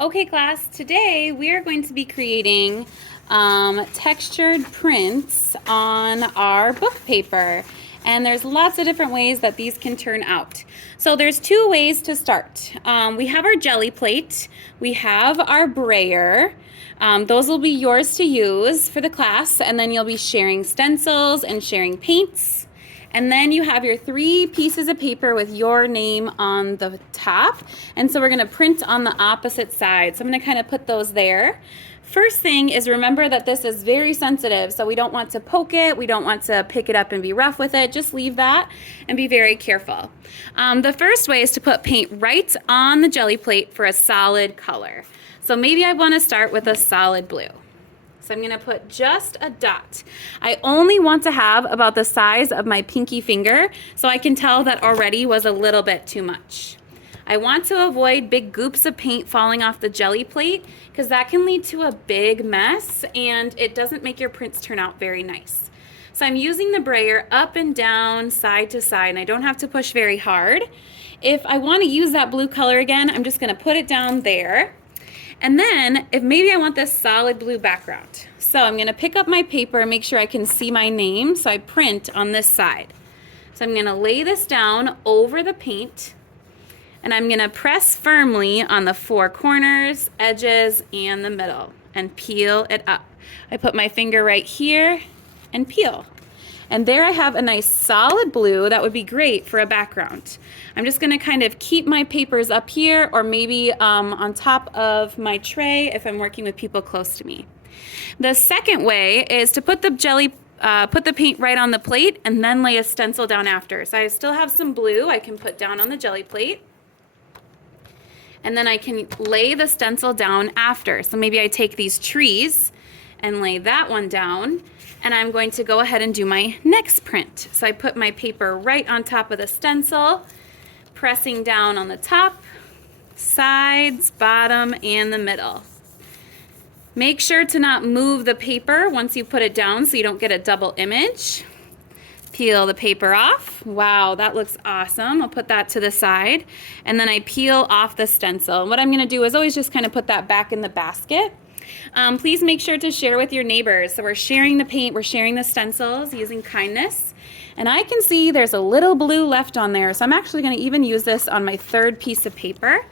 Okay, class, today we are going to be creating textured prints on our book paper. And there's lots of different ways that these can turn out. So there's two ways to start. We have our Gelli plate, we have our brayer. Those will be yours to use for the class, and then you'll be sharing stencils and sharing paints. And then you have your 3 pieces of paper with your name on the top. And so we're going to print on the opposite side. So I'm going to kind of put those there. First thing is remember that this is very sensitive, so we don't want to poke it, we don't want to pick it up and be rough with it. Just leave that and be very careful. The first way is to put paint right on the Gelli plate for a solid color. So maybe I want to start with a solid blue. So I'm going to put just a dot. I only want to have about the size of my pinky finger, so I can tell that already was a little bit too much. I want to avoid big goops of paint falling off the Gelli plate because that can lead to a big mess and it doesn't make your prints turn out very nice. So I'm using the brayer up and down, side to side, and I don't have to push very hard. If I want to use that blue color again, I'm just going to put it down there. And then, if maybe I want this solid blue background. So I'm going to pick up my paper and make sure I can see my name, so I print on this side. So I'm going to lay this down over the paint, and I'm going to press firmly on the 4 corners, edges, and the middle, and peel it up. I put my finger right here and peel. And there I have a nice solid blue that would be great for a background. I'm just going to kind of keep my papers up here or maybe on top of my tray if I'm working with people close to me. The second way is to put the paint right on the plate and then lay a stencil down after. So I still have some blue I can put down on the Gelli plate. And then I can lay the stencil down after. So maybe I take these trees and lay that one down. And I'm going to go ahead and do my next print. So I put my paper right on top of the stencil, pressing down on the top, sides, bottom, and the middle. Make sure to not move the paper once you put it down so you don't get a double image. Peel the paper off. Wow, that looks awesome. I'll put that to the side. And then I peel off the stencil. And what I'm going to do is always just kind of put that back in the basket. Please make sure to share with your neighbors. So we're sharing the paint, we're sharing the stencils using kindness. And I can see there's a little blue left on there. So I'm actually going to even use this on my 3rd piece of paper.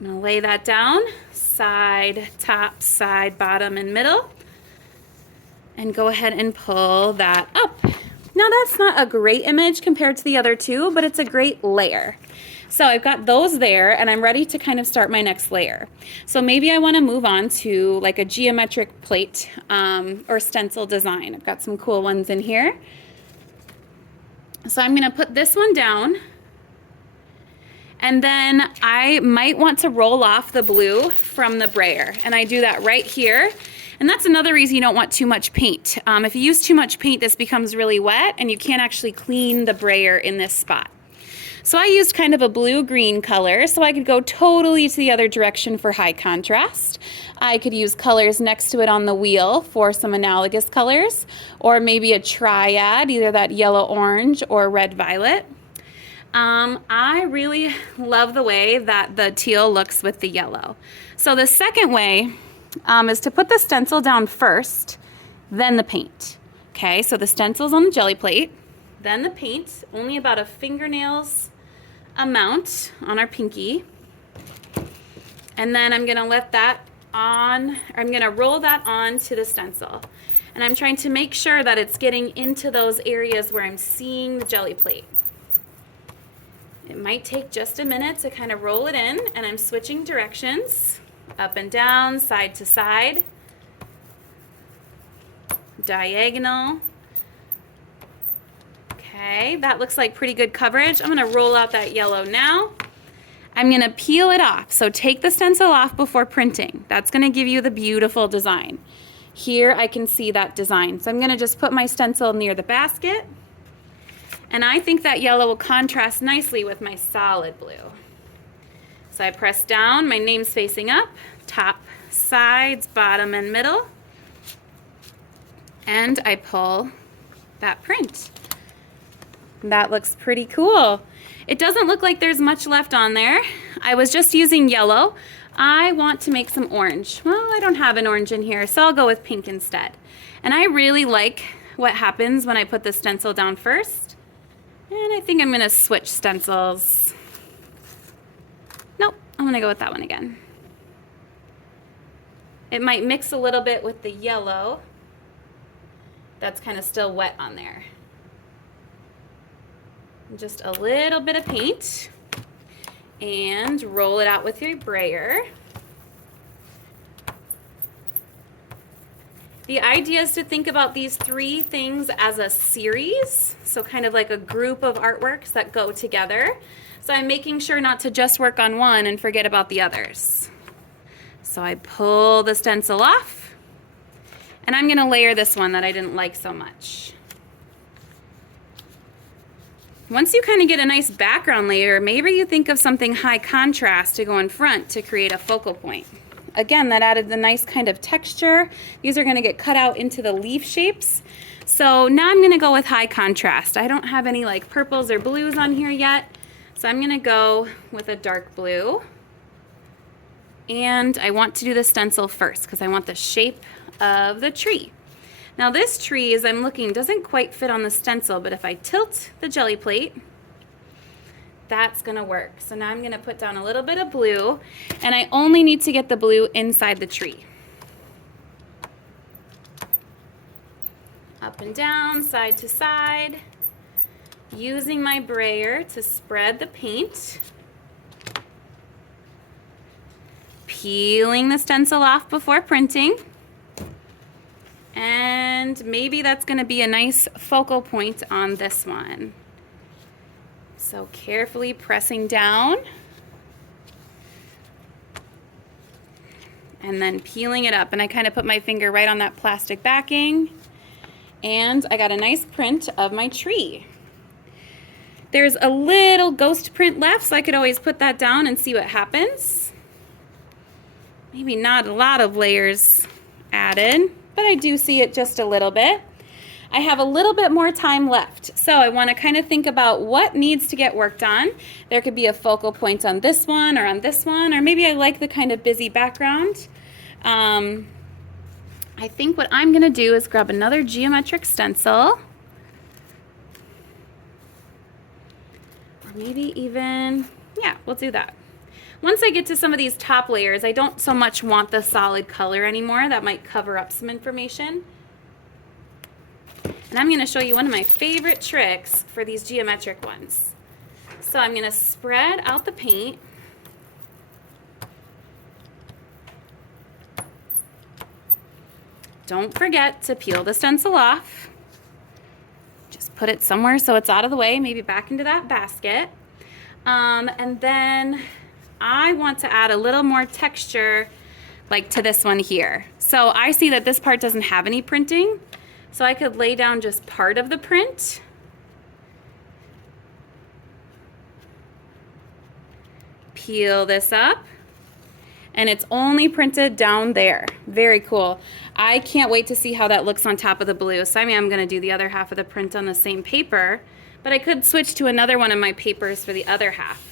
I'm going to lay that down, side, top, side, bottom, and middle. And go ahead and pull that up. Now that's not a great image compared to the other 2, but it's a great layer. So I've got those there and I'm ready to kind of start my next layer. So maybe I want to move on to like a geometric plate or stencil design. I've got some cool ones in here. So I'm going to put this one down. And then I might want to roll off the blue from the brayer. And I do that right here. And that's another reason you don't want too much paint. If you use too much paint, this becomes really wet and you can't actually clean the brayer in this spot. So I used kind of a blue-green color, so I could go totally to the other direction for high contrast. I could use colors next to it on the wheel for some analogous colors, or maybe a triad, either that yellow-orange or red-violet. I really love the way that the teal looks with the yellow. So the second way is to put the stencil down first, then the paint. Okay, so the stencil's on the Gelli plate, then the paint, only about a fingernail's amount on our pinky. And then I'm gonna let that on, I'm gonna roll that on to the stencil. And I'm trying to make sure that it's getting into those areas where I'm seeing the Gelli plate. It might take just a minute to kind of roll it in, and I'm switching directions, up and down, side to side, diagonal. Okay, that looks like pretty good coverage. I'm going to roll out that yellow now. I'm going to peel it off. So take the stencil off before printing. That's going to give you the beautiful design. Here I can see that design. So I'm going to just put my stencil near the basket. And I think that yellow will contrast nicely with my solid blue. So I press down, my name's facing up, top, sides, bottom, and middle. And I pull that print. That looks pretty cool. It doesn't look like there's much left on there. I was just using yellow. I want to make some orange. Well, I don't have an orange in here, so I'll go with pink instead. And I really like what happens when I put the stencil down first. And I think I'm gonna switch stencils. Nope, I'm gonna go with that one again. It might mix a little bit with the yellow. That's kind of still wet on there. Just a little bit of paint and roll it out with your brayer. The idea is to think about these three things as a series, so kind of like a group of artworks that go together. So I'm making sure not to just work on one and forget about the others. So I pull the stencil off, and I'm gonna layer this one that I didn't like so much. Once you kind of get a nice background layer, maybe you think of something high contrast to go in front to create a focal point. Again, that added the nice kind of texture. These are gonna get cut out into the leaf shapes. So now I'm gonna go with high contrast. I don't have any like purples or blues on here yet, so I'm gonna go with a dark blue. And I want to do the stencil first because I want the shape of the tree. Now this tree, as I'm looking, doesn't quite fit on the stencil, but if I tilt the jelly plate, that's gonna work. So now I'm gonna put down a little bit of blue, and I only need to get the blue inside the tree. Up and down, side to side, using my brayer to spread the paint. Peeling the stencil off before printing. And maybe that's going to be a nice focal point on this one. So carefully pressing down and then peeling it up. And I kind of put my finger right on that plastic backing, and I got a nice print of my tree. There's a little ghost print left, so I could always put that down and see what happens. Maybe not a lot of layers added, but I do see it just a little bit. I have a little bit more time left, so I want to kind of think about what needs to get worked on. There could be a focal point on this one, or maybe I like the kind of busy background. I think what I'm going to do is grab another geometric stencil, or maybe even, yeah, we'll do that. Once I get to some of these top layers, I don't so much want the solid color anymore. That might cover up some information. And I'm going to show you one of my favorite tricks for these geometric ones. So I'm going to spread out the paint. Don't forget to peel the stencil off. Just put it somewhere so it's out of the way, maybe back into that basket. And then I want to add a little more texture like to this one here. So I see that this part doesn't have any printing, so I could lay down just part of the print. Peel this up, and it's only printed down there. Very cool. I can't wait to see how that looks on top of the blue. So I mean, I'm gonna do the other half of the print on the same paper, but I could switch to another one of my papers for the other half.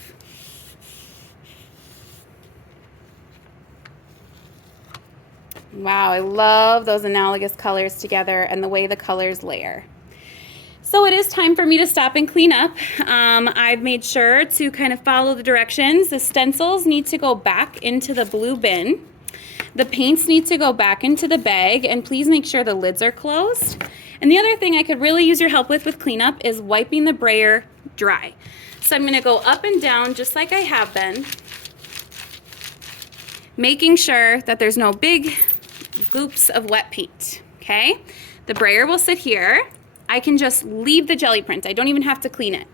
Wow, I love those analogous colors together and the way the colors layer. So it is time for me to stop and clean up. I've made sure to kind of follow the directions. The stencils need to go back into the blue bin. The paints need to go back into the bag, and please make sure the lids are closed. And the other thing I could really use your help with cleanup is wiping the brayer dry. So I'm gonna go up and down just like I have been, making sure that there's no big goops of wet paint, okay? The brayer will sit here. I can just leave the jelly print. I don't even have to clean it,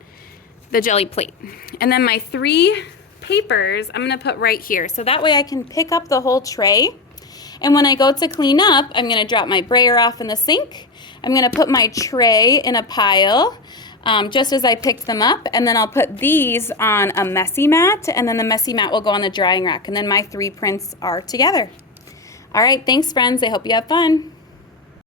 the jelly plate. And then my 3 papers, I'm gonna put right here. So that way I can pick up the whole tray. And when I go to clean up, I'm gonna drop my brayer off in the sink. I'm gonna put my tray in a pile, just as I picked them up, and then I'll put these on a messy mat, and then the messy mat will go on the drying rack, and then my 3 prints are together. All right, thanks friends, I hope you have fun.